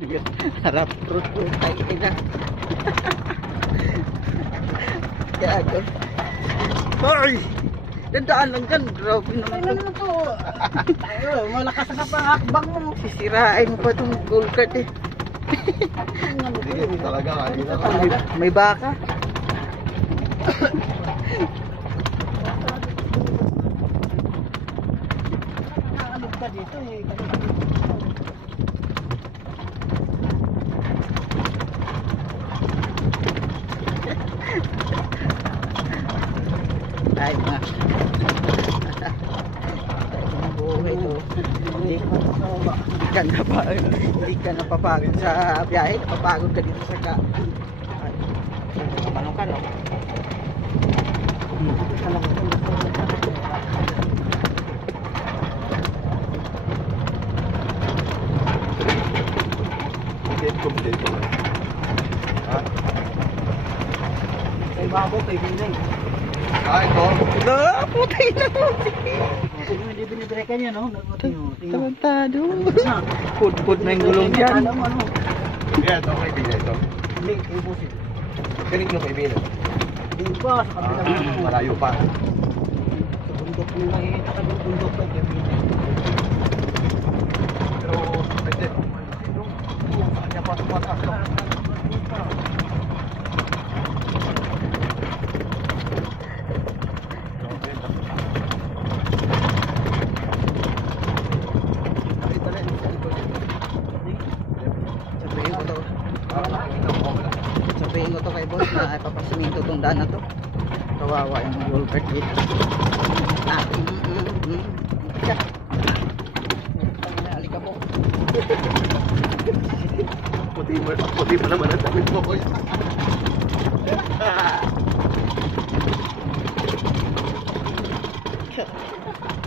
Harap fruit ko tayo na. Gago. Hoy! Dandaan lang dyan. Grabe naman. Ano naman to? Malakas na pang-hakbang mo. Sisirain mo pa itong gold card eh. Hindi talaga. May baka. Nakaalog ka dito eh. Ay mga. Buhay to. Hindi ka napapagod sa biyahe. Napapagod ka dito sa ka. Ay. Paano ka no? Complete. Ha? Kay Babo, kay Binay. Ito. Putay na po. Kung hindi binibrekan niya, no? Tarantado. Pud na yung gulong dyan. Alam mo, ano? Yeah, ito kaibigan ito. Hindi, kayo po siya. Galing yung kaibigan. Hindi pa, sa kabila ng Malayo pa. sa bundok mo nakikita ka ng bundok kay Binay. Pero, pwede. Kanya pa tumatas. Sabihin ko to kay boss na ipapasiminto tong daan na to. Kawawa yung Wolbert dito. Halika po. Puti mo naman ang damit mo ko.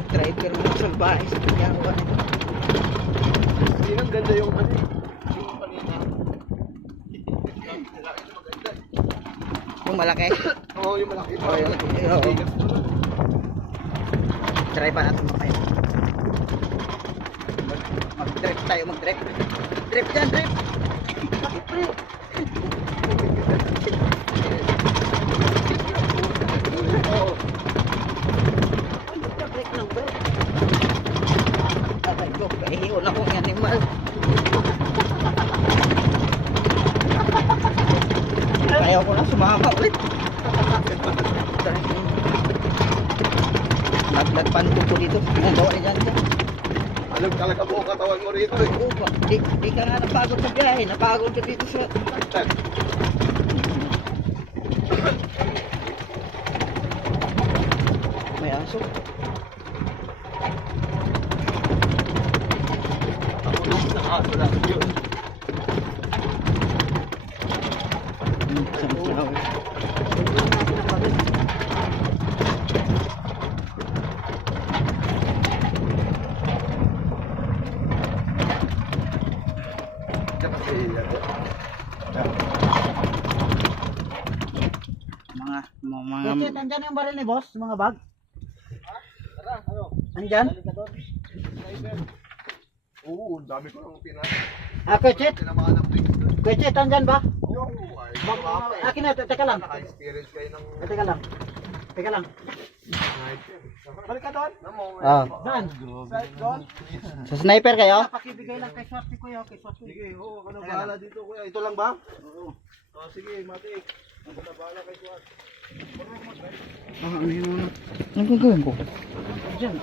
Driver mo ng sulbahe sa pagkawa nito. Hindi ang ganda yung ano. Yung malaki. Oo, yung malaki pa. Oo, try pa natin makayo. Mag-drift tayo, mag-drift. Drift dyan, drift. Bakit pre? Break lang, bro. Abay ko, kahihiyon akong animal. Ayaw ko na, sumama ulit. Nagpanto ko dito. Ginagawa niya dyan. Alam talaga mo ang katawan mo rito eh. Oo ba? Di ka nga napagod sa biyahe. Napagod ka dito sa... May aso. Ako nung sa aso lang yun. Kasi andyan yung baril ni boss, mga bag. Andyan? Oo, ang dami ko nang Kuchit? pinamanap ko yun. Kuchit, andyan ba? Oo, ay. Akin na, teka lang. Naka-experience kayo ng Teka lang. Teka lang. sniper. Balik ka doon? Ah. Saan? Doon? Sa sniper kayo? Pakibigay lang kay Swati ko yun, kay Swati. Sige, oo, ano bahala dito kuya. Ito lang ba? Oo. Oh, sige, matik. Ako na bahala kay Suat. Ano yung ano? Anong gagawin ko? Andyan.